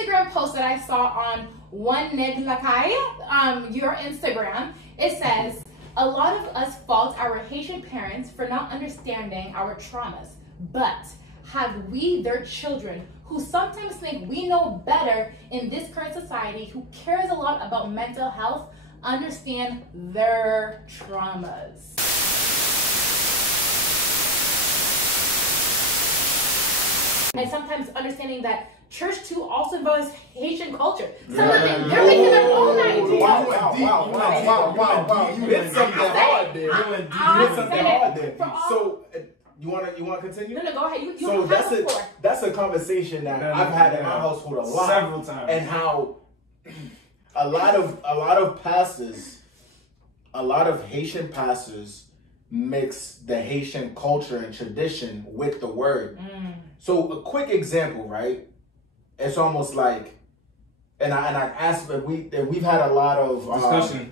Instagram post that I saw on One Neg Lakai, your Instagram. It says, a lot of us fault our Haitian parents for not understanding our traumas, but have we, their children, who sometimes think we know better in this current society, who cares a lot about mental health, understand their traumas? And sometimes understanding that church too also involves Haitian culture. Some of them, they're making their own ideas. Wow. You did something hard there. You did something hard there. So, you want to continue? No, go ahead. So that's a conversation that I've had in my household a lot. Several times. And how a lot of pastors, a lot of Haitian pastors mix the Haitian culture and tradition with the word. So a quick example, right? It's almost like, and I asked, we've had a lot of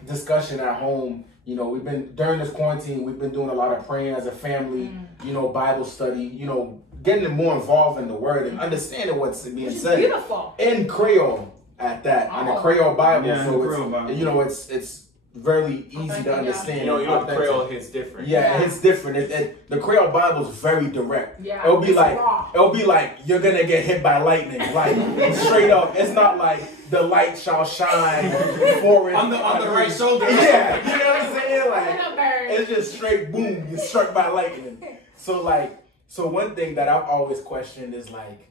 discussion at home. You know, we've been, during this quarantine, we've been doing a lot of praying as a family, you know, Bible study, you know, getting more involved in the word and understanding what's being said. Beautiful. In Creole at that, in the Creole Bible. Yeah, so Creole Bible. You know, it's very easy to understand. You know, the Creole hits different. Yeah, it hits different. The Creole Bible is very direct. Yeah, it'll be like you're gonna get hit by lightning, like straight up. It's not like the light shall shine forward on the right shoulder. Yeah, you know what I'm saying? Like it's just straight boom, you're struck by lightning. So one thing that I've always questioned is like,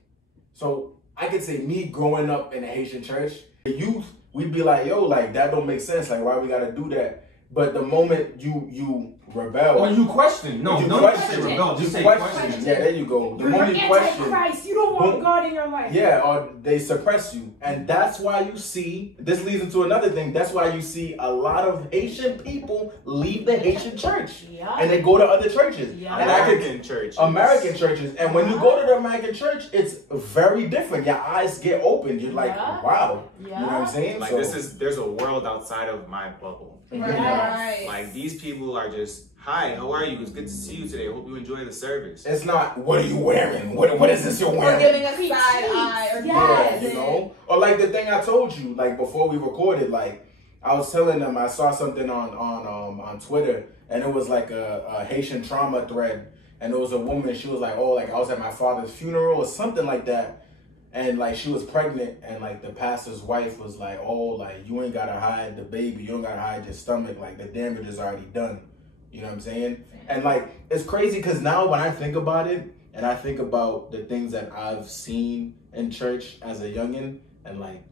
so I could say me growing up in a Haitian church, the youth, we'd be like, yo, like that don't make sense. Like why we gotta do that? But the moment you rebel, or you question, don't say rebel, just say question. Yeah, there you go. The You're moment you question, Christ, you don't want God in your life. Yeah, or they suppress you, and that's why you see. This leads into another thing. That's why you see a lot of Haitian people leave the Haitian church, and they go to other churches, American churches. And when you go to the American church, it's very different. Your eyes get opened. You're like, wow. You know what I'm saying? Like there's a world outside of my bubble. Right. Like these people are just, hi, how are you? It's good to see you today. Hope you enjoy the service. It's not, what are you wearing? What is this you're wearing? Or giving a side eye. Or yeah, you know? Or like the thing I told you, like before we recorded, like I was telling them I saw something on Twitter, and it was like a Haitian trauma thread, and it was a woman, she was like, oh, like I was at my father's funeral or something like that. And like she was pregnant, and like the pastor's wife was like, oh, like you ain't gotta hide the baby, you don't gotta hide your stomach, like the damage is already done. You know what I'm saying? And like it's crazy because now when I think about it, and I think about the things that I've seen in church as a youngin', and like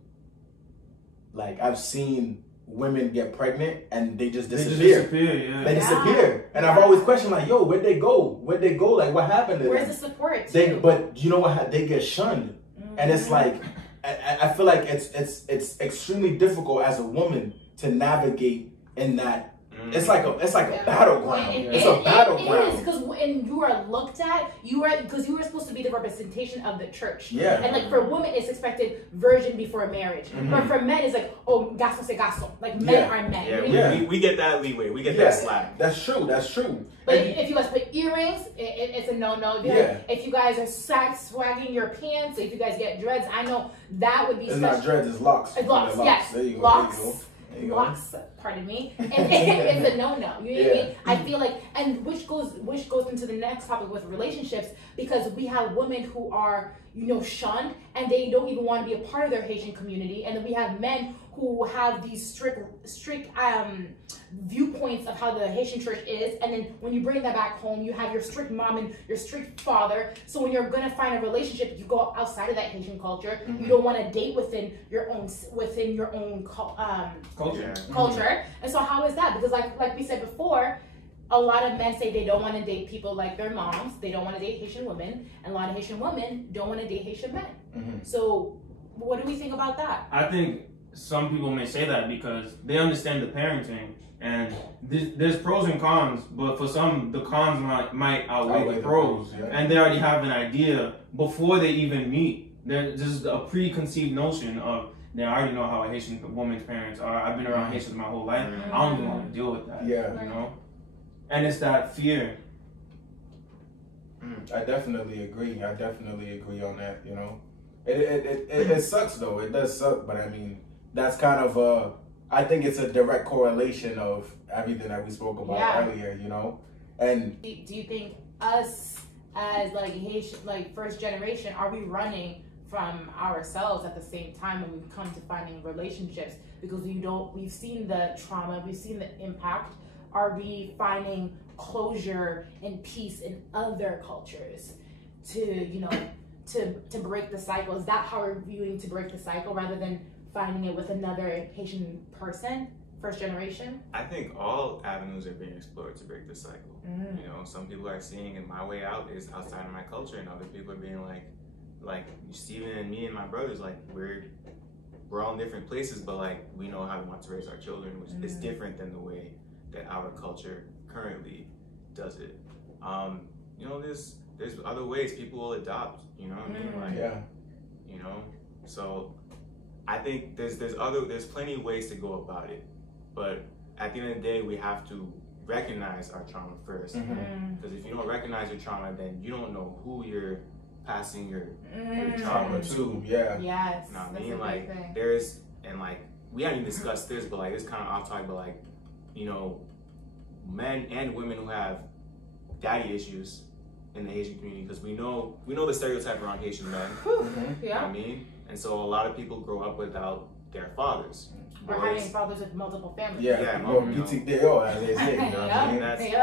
I've seen women get pregnant and they just disappear. They disappear. And I've always questioned, like, yo, where'd they go? Like what happened to them? Where's the support? But you know what? They get shunned. And it's like, I feel like it's extremely difficult as a woman to navigate in that. It's like a battleground. It's a battleground. It is, because when you are looked at, because you were supposed to be the representation of the church. Yeah. And like for women, it's expected virgin before marriage. But for men, it's like, oh, garçon c'est garçon. Like men are men. Yeah, we get that leeway. We get that slack. That's true. But if you guys put earrings, it's a no-no. Yeah. If you guys are swagging your pants, if you guys get dreads, I know that would be. It's not dreads. It's locks. It's locks. Yes. There you go. Locks. There you go. Locks, pardon me, and it's a no-no. You know what I mean? I feel like, and which goes into the next topic with relationships, because we have women who are, you know, shunned, and they don't even want to be a part of their Haitian community, and then we have men who have these strict viewpoints of how the Haitian church is, and then when you bring that back home, you have your strict mom and your strict father. So when you're gonna find a relationship, you go outside of that Haitian culture. You don't want to date within your own culture. And so how is that? Because like we said before, a lot of men say they don't want to date people like their moms. They don't want to date Haitian women, and a lot of Haitian women don't want to date Haitian men. So what do we think about that? I think some people may say that because they understand the parenting, and there's pros and cons, but for some the cons might outweigh the pros, and they already have an idea before they even meet. There's just a preconceived notion of, I already know how a Haitian woman's parents are. I've been around Haitians my whole life. I don't even want to deal with that. You know, and it's that fear. I definitely agree. on that. You know, It sucks though. It does suck, but I mean, that's kind of I think it's a direct correlation of everything that we spoke about earlier, you know. And do you think us as like Haitian, like first generation, are we running from ourselves at the same time when we come to finding relationships because we've seen the trauma, we've seen the impact? Are we finding closure and peace in other cultures to break the cycle? Is that how we're viewing to break the cycle rather than finding it with another Haitian person, first generation? I think all avenues are being explored to break the cycle. You know, some people are seeing and my way out is outside of my culture, and other people are being like Steven and me and my brothers, like we're all in different places, but like we know how we want to raise our children, which is different than the way that our culture currently does it. You know, there's other ways people will adopt, you know what I mean? Like, you know, so I think there's plenty of ways to go about it, but at the end of the day, we have to recognize our trauma first. Because if you don't recognize your trauma, then you don't know who you're passing your trauma to. Yes. You know what I mean? Like we haven't even discussed this, but like it's kind of off topic, but like, you know, men and women who have daddy issues in the Haitian community, because we know the stereotype around Haitian men. You know what I mean? And so a lot of people grow up without their fathers. Or having fathers with multiple families. As they say. You know what I mean?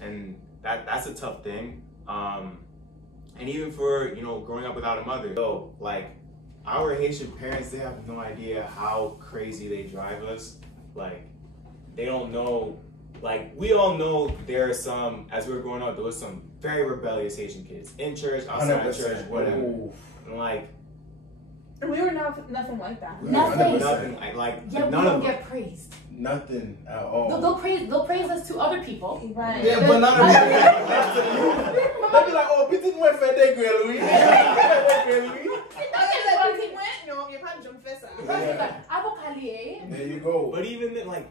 And that's a tough thing. And even for, you know, growing up without a mother. So, like, our Haitian parents, they have no idea how crazy they drive us. Like, they don't know, like, we all know there are some, as we were growing up, there was some very rebellious Haitian kids. In church, outside of church, whatever. And, like, we were nothing like that. Nothing. Like yeah, none we don't of get praised. Nothing at all. They'll praise us to other people. Right. Yeah, but not they'll be like, oh, petit moins fait des grilles, oui. There you go. But even then, like,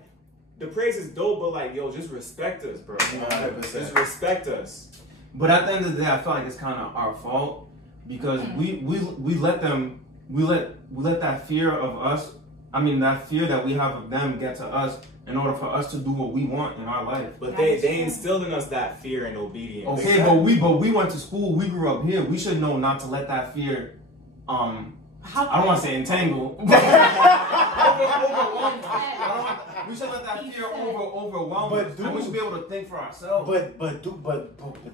the praise is dope, but like, yo, just respect us, bro. 100%. Just respect us. But at the end of the day, I feel like it's kind of our fault because we let that fear of us. I mean, that fear that we have of them get to us in order for us to do what we want in our life. But they instilled in us that fear and obedience. Okay, but we went to school. We grew up here. We should know not to let that fear. I don't want to say entangle. We should let that fear overwhelm us. And we should be able to think for ourselves. But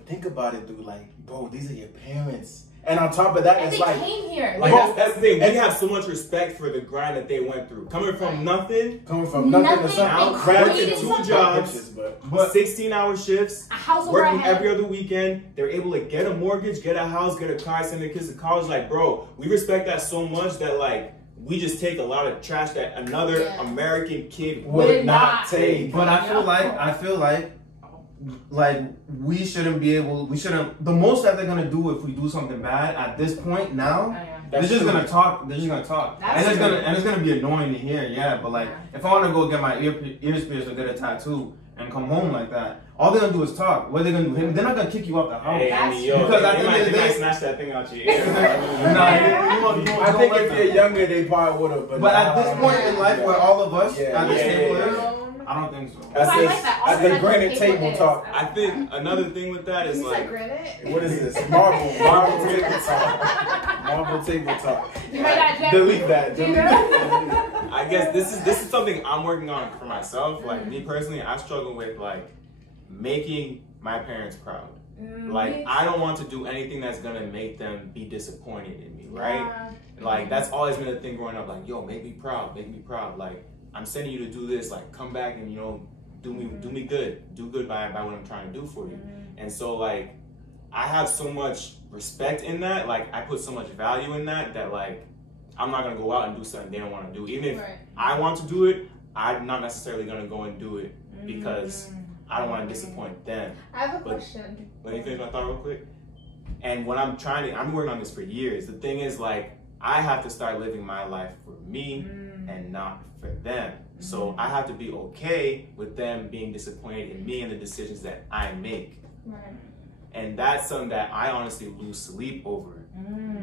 think about it, dude. Like, bro, these are your parents. And on top of that, and it's they like, came here. Like that's the thing. We have so much respect for the grind that they went through. Coming from nothing to something. Now, working 2 jobs, but 16-hour shifts, working every other weekend. They're able to get a mortgage, get a house, get a car, send their kids to college. Like, bro, we respect that so much that like we just take a lot of trash that another American kid would not take. But I feel like we shouldn't. The most that they're gonna do if we do something bad at this point now, they're just gonna talk. And it's gonna be annoying to hear. But like, if I want to go get my ears pierced or get a tattoo and come home like that, all they're gonna do is talk. What are they gonna do? They're not gonna kick you out the house. Hey, I mean, yo, because at the end of the day, snatch that thing out your ear. I think if they're younger, they probably would have. But at this point in life, where all of us at this table is, I don't think so. That's the granite table talk. I think another thing with that is like, what is this? Marble table talk. Marble table talk. Delete that. I guess this is something I'm working on for myself. Like me personally, I struggle with like making my parents proud. Like I don't want to do anything that's gonna make them be disappointed in me, right? Like that's always been a thing growing up. Like, yo, make me proud, make me proud. Like I'm sending you to do this. Like come back and, you know, do me good. Do good by what I'm trying to do for you. And so like I have so much respect in that. Like I put so much value in that like I'm not gonna go out and do something they don't want to do. Even if I want to do it, I'm not necessarily gonna go and do it because I don't want to disappoint them. I have a question. Let me finish my thought real quick. And when I'm working on this for years. The thing is like I have to start living my life for me and not for them. So I have to be okay with them being disappointed in me and the decisions that I make. And that's something that I honestly lose sleep over.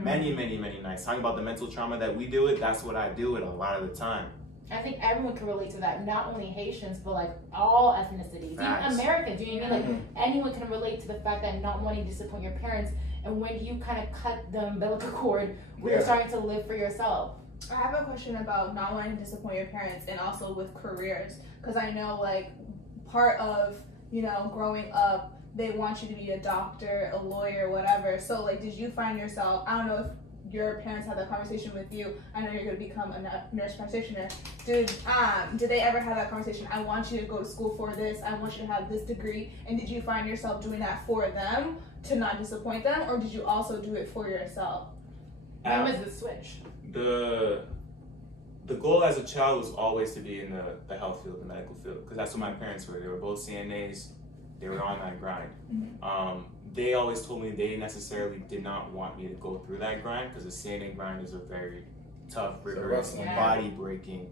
many nights. Talking about the mental trauma that we deal with, that's what I deal with a lot of the time. I think everyone can relate to that. Not only Haitians, but like all ethnicities, Facts. even Americans. You know what I mean? Like anyone can relate to the fact that not wanting to disappoint your parents, and when you kind of cut the umbilical cord, when you're starting to live for yourself. I have a question about not wanting to disappoint your parents and also with careers, because I know like part of, you know, growing up, they want you to be a doctor, a lawyer, whatever. So like, did you find yourself, I don't know if your parents had that conversation with you, I know you're going to become a nurse practitioner. Did they ever have that conversation? I want you to go to school for this, I want you to have this degree, and did you find yourself doing that for them to not disappoint them, or did you also do it for yourself? When was the switch? The goal as a child was always to be in the health field, the medical field, because that's what my parents were. They were both CNAs. They were on that grind. They always told me they necessarily did not want me to go through that grind, because the CNA grind is a very tough, rigorous, body-breaking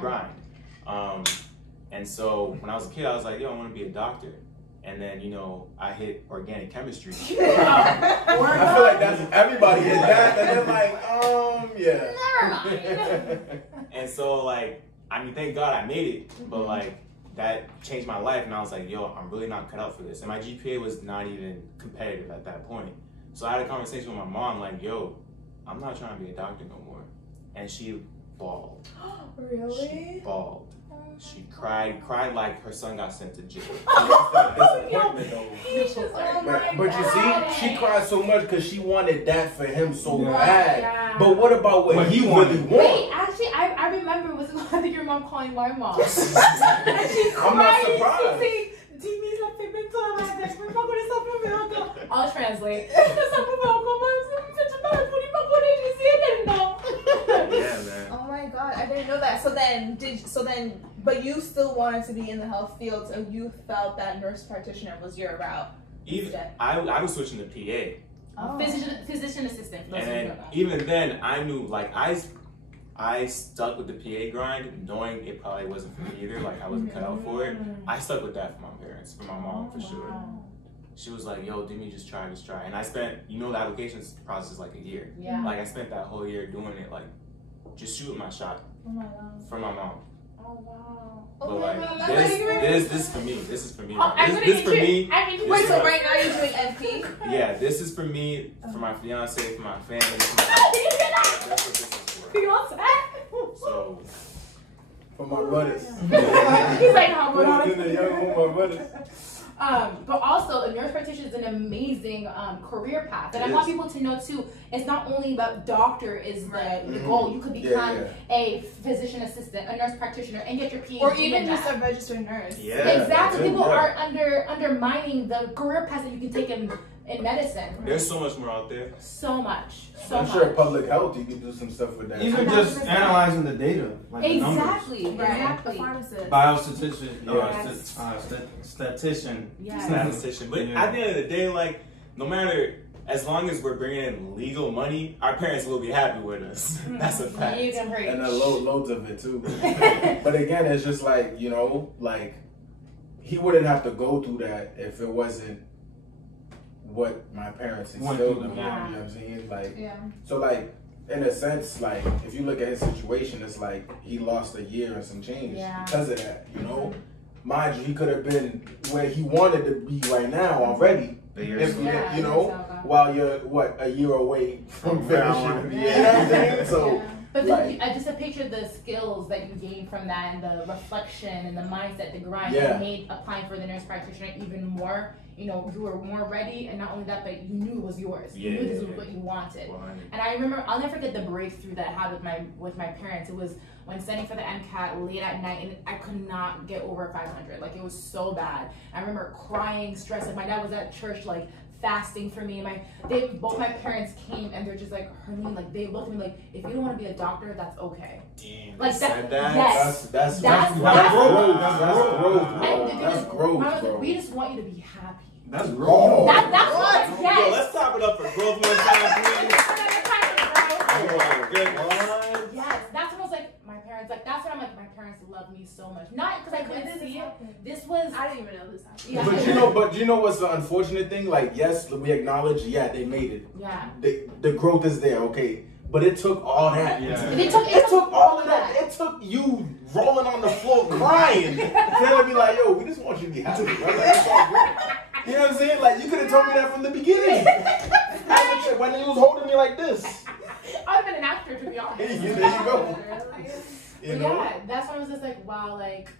grind. And so when I was a kid, I was like, yo, I want to be a doctor. And then, you know, I hit organic chemistry. I feel like that's everybody hit that, and then like, Never mind. And so, like, I mean, thank God I made it, but like, that changed my life, and I was like, yo, I'm really not cut out for this. And my GPA was not even competitive at that point. So I had a conversation with my mom, like, yo, I'm not trying to be a doctor no more. And she bawled. Really? She bawled. She cried like her son got sent to jail. But you see, she cried so much because she wanted that for him so bad. Yeah. But what about what he really want? Wait, actually, I remember was I think your mom calling my mom. And she I'm not surprised. I'll translate. Yeah, man. Oh my God, I didn't know that. So then, but you still wanted to be in the health field, so you felt that nurse practitioner was your route. Even I was switching to PA. Oh. Physician assistant. And then, even then, I knew, like, I stuck with the PA grind, knowing it probably wasn't for me either. Like, I wasn't cut out for it. I stuck with that for my parents, for my mom, for sure. She was like, yo, Demi, just try. And I spent, you know, the application process is like a year. Yeah. Like, I spent that whole year doing it, like, just shooting my shot for my mom. Oh, wow. But like, this is for me. This is for me. Oh, This for me. Wait, so right now you're doing NP? Yeah, this is for me, for my fiance, for my family. That's what this is for. Fiance? So, For my brothers. He's like, no, we're not. My brothers. But also, a nurse practitioner is an amazing career path. And I want people to know too, it's not only about doctor is the goal. You could become a physician assistant, a nurse practitioner, and get your PhD. Or even just a registered nurse. yeah. Exactly. People are undermining the career path that you can take in medicine. There's so much more out there. So much. I'm sure public health, you can do some stuff with that. Even just analyzing the data, like Exactly. the numbers. Exactly. The pharmacist. Biostatistician, statistician. Yes. Statistician. But at the end of the day, like, no matter, as long as we're bringing in legal money, our parents will be happy with us. That's a fact. You can And loads of it too. But again, it's just like, you know, like, he wouldn't have to go through that if it wasn't what my parents instilled in me. You know what I'm saying? Like, so like, in a sense, like, if you look at his situation, it's like he lost a year and some change because of that, you know? Mind you, he could have been where he wanted to be right now already. If, you know, while you're, a year away from finishing. You know what I'm saying? So, but like, I just picture the skills that you gained from that and the reflection and the mindset, the grind that made applying for the nurse practitioner even more, you know, you were more ready, and not only that, but you knew it was yours. You knew this was what you wanted. And I remember, I'll never forget the breakthrough that I had with my parents. It was when studying for the MCAT late at night, and I could not get over 500. Like, it was so bad. I remember crying, stressing. My dad was at church, like, fasting for me. Both my parents came, and they're just like, Hermine, like, they looked at me like, if you don't want to be a doctor, that's okay. Damn, like that. That's That's growth, bro. We just want you to be happy. That's growth. That's what. Yes. Yo, let's top it up for growth one time, please. Oh my goodness. Yes, that's when I was like, my parents, like, that's when I'm like, my parents love me so much. Not because I couldn't see it. This was I didn't even know this happened. Yeah. But you know what's the unfortunate thing? Like, yes, we acknowledge, yeah, they made it. Yeah. The growth is there, okay. But it took all that. Yeah. It took all of that. It took you rolling on the floor crying. Telling me like, yo, we just want you to be happy. Right? Like, it's all good. You know what I'm saying? Like, you could have told me that from the beginning. When he was holding me like this. I've been an actor, to be honest. There you go. You know? Yeah, that's why I was just like, wow, like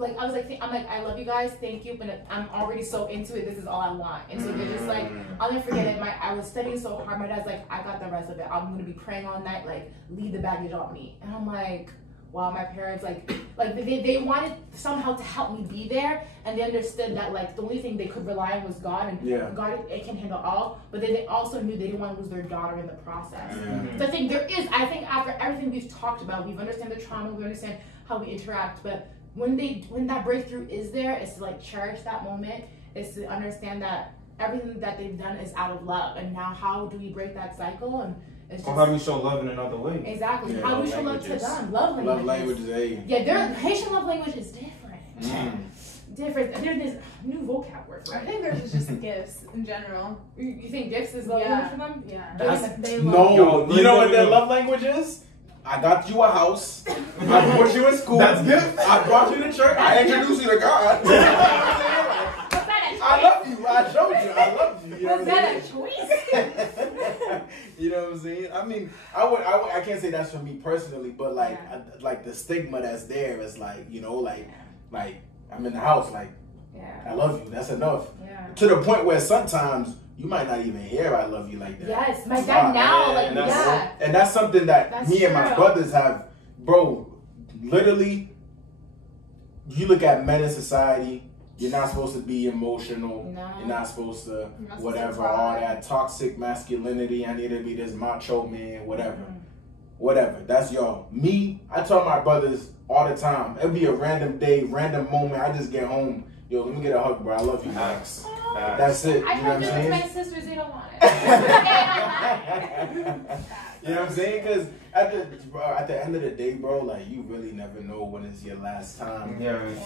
I was like, I'm like, I love you guys, thank you, but I'm already so into it. This is all I want, and so they're just like, I'll never forget it. I was studying so hard. My dad's like, I got the rest of it. I'm gonna be praying all night. Like, leave the baggage on me. And I'm like, wow. My parents like they wanted somehow to help me be there, and they understood that like the only thing they could rely on was God, and God it can handle all. But then they also knew they didn't want to lose their daughter in the process. So I think after everything we've talked about, we've understand the trauma, we understand how we interact, but when that breakthrough is there, it's to like cherish that moment, is to understand that everything that they've done is out of love, and now how do we break that cycle? And it's just, or how do we show love in another way? Exactly. Yeah, how do we show love to them? Love languages. Yeah, their Haitian love language is different. Different. There's this new vocab word for I it. think there's just gifts in general. You think gifts is love language for them? Yeah. They love No, you know what their love language is? I got you a house. I put you in school. That's gift. I brought you to church. I introduced you to God. You know what I'm saying? I love you. I showed you. I love you. You know Was what I'm that a saying? choice? You know what I'm saying? I mean, I can't say that's for me personally, but like, like the stigma that's there is like, you know, like I'm in the house, like, I love you. That's enough. Yeah. To the point where sometimes you might not even hear I love you like that. Yes, my dad now, like, yeah. And that's something that That's me and my true. brothers have, bro, literally, you look at men in society, you're not supposed to be emotional. No. You're not supposed to, not whatever, supposed to all cry. that toxic masculinity. I need to be this macho man, whatever. Whatever, that's y'all. Me, I tell my brothers all the time, it'll be a random day, random moment, I just get home. Yo, let me get a hug, bro. I love you, Max. That's it. I You know what I'm tried to do it to saying? my sisters, they don't want it. You know what I'm saying? Because at the end of the day, bro, like, you really never know when it's your last time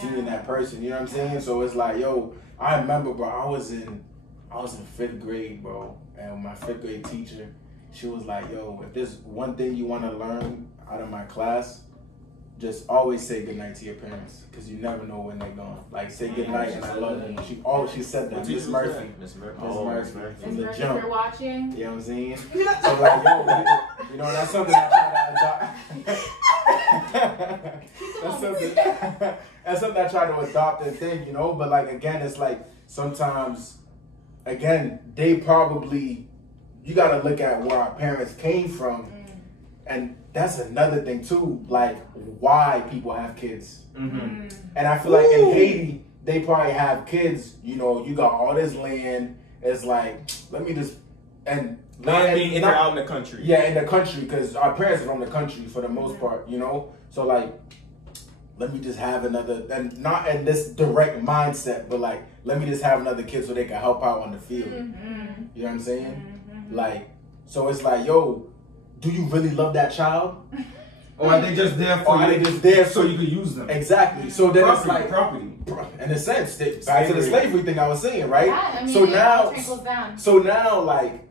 seeing that person. You know what I'm saying? So it's like, yo, I remember, bro, I was in 5th grade, bro, and my 5th grade teacher, she was like, yo, if there's one thing you want to learn out of my class, just always say goodnight to your parents, because you never know when they're gone. Like, say goodnight and I love you. She said that. Miss Murphy. Miss Murphy. From the If jump. you're watching, You know what I'm saying? So like, yo, you know, that's something I try to adopt. That's something I try to adopt and think, you know. But like, again, it's like sometimes, again, they probably, you got to look at where our parents came from. And that's another thing too, like why people have kids. And I feel like in Haiti, they probably have kids, you know, you got all this land. It's like, let me just, and Not out in the country. Yeah, in the country, because our parents are from the country for the most part, you know? So like, let me just have another, and not in this direct mindset, but like, let me just have another kid so they can help out on the field. You know what I'm saying? Like, so it's like, yo, do you really love that child? Or are they just there for Or are they just there so you can use them? Exactly. So then it's like property. In a sense, back to the slavery thing I was saying, right? yeah, I mean, So it now, all trickles down. so now, like,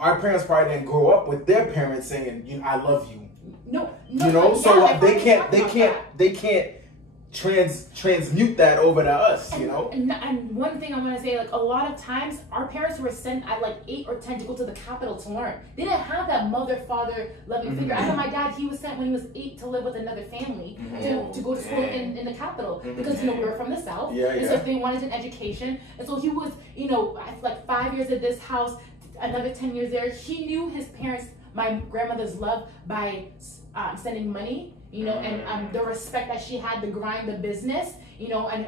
our parents probably didn't grow up with their parents saying, you know, "I love you." No, You know, so yeah, like, they can't transmute that over to us, you know. And one thing I want to say, like, a lot of times our parents were sent at like 8 or 10 to go to the capital to learn. They didn't have that mother-father loving figure. I know my dad, he was sent when he was 8 to live with another family to go to school in the capital, because, you know, we were from the South. And so they wanted an education. And so he was, you know, like 5 years at this house, another 10 years there. He knew his parents, my grandmother's love, by sending money, you know, and the respect that she had, the grind, the business, you know, and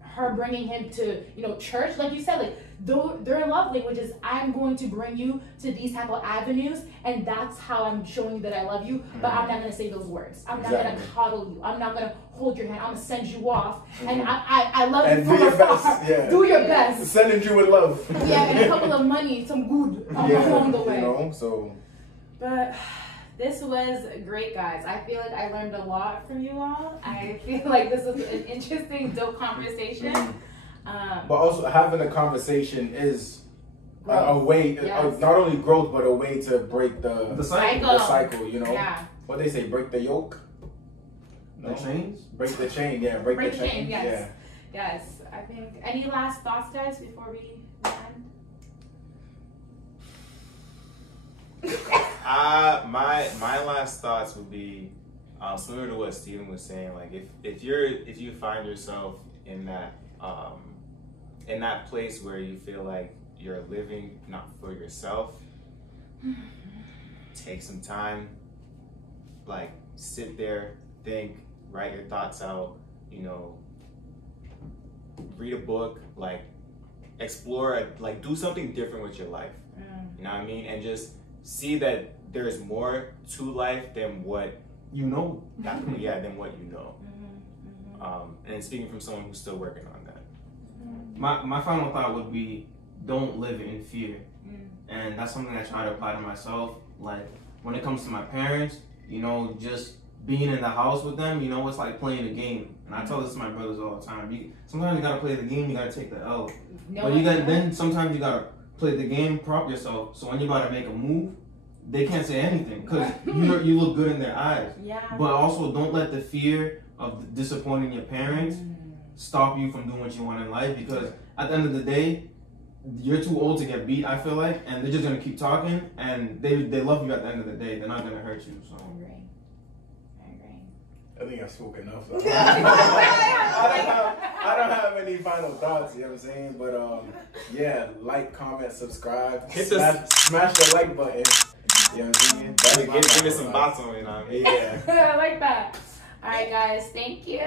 her bringing him to, you know, church, like you said, like, their love language is, I'm going to bring you to these type of avenues, and that's how I'm showing you that I love you, but I'm not going to say those words. I'm not going to coddle you. I'm not going to hold your hand. I'm going to send you off, and I love you from afar. Do your best. Sending you with love. Yeah, and a couple of money, some good along the way. You know, so. But This was great, guys. I feel like I learned a lot from you all. I feel like this was an interesting, dope conversation. But also having a conversation is a way, not only growth, but a way to break the cycle, you know? Yeah. What they say, break the yoke? No? The chains? Break the chain, yeah. Break the chain, yes. Yeah. Yes, I think. Any last thoughts, guys, before we end? My last thoughts would be similar to what Steven was saying. Like if you find yourself in that place where you feel like you're living not for yourself, take some time, like sit there, think, write your thoughts out, you know, read a book, like explore, like do something different with your life. You know what I mean? And just see that there's more to life than what you know. Than what you know. And speaking from someone who's still working on that. My final thought would be, don't live in fear. And that's something I try to apply to myself. Like when it comes to my parents, you know, just being in the house with them, you know, it's like playing a game. And I tell this to my brothers all the time. Sometimes you gotta play the game, you gotta take the L. But then sometimes you gotta play the game, prop yourself, so when you're about to make a move, they can't say anything because you look good in their eyes. Yeah. But also, don't let the fear of disappointing your parents stop you from doing what you want in life, because at the end of the day, you're too old to get beat, I feel like, and they're just gonna keep talking, and they love you at the end of the day. They're not gonna hurt you. So. I agree. I think I spoke enough. I don't have any final thoughts, you know what I'm saying? But yeah, like, comment, subscribe, smash the like button. You know what I'm saying? Give it some bots on it, you know what I mean? Yeah. I like that. All right, guys, thank you.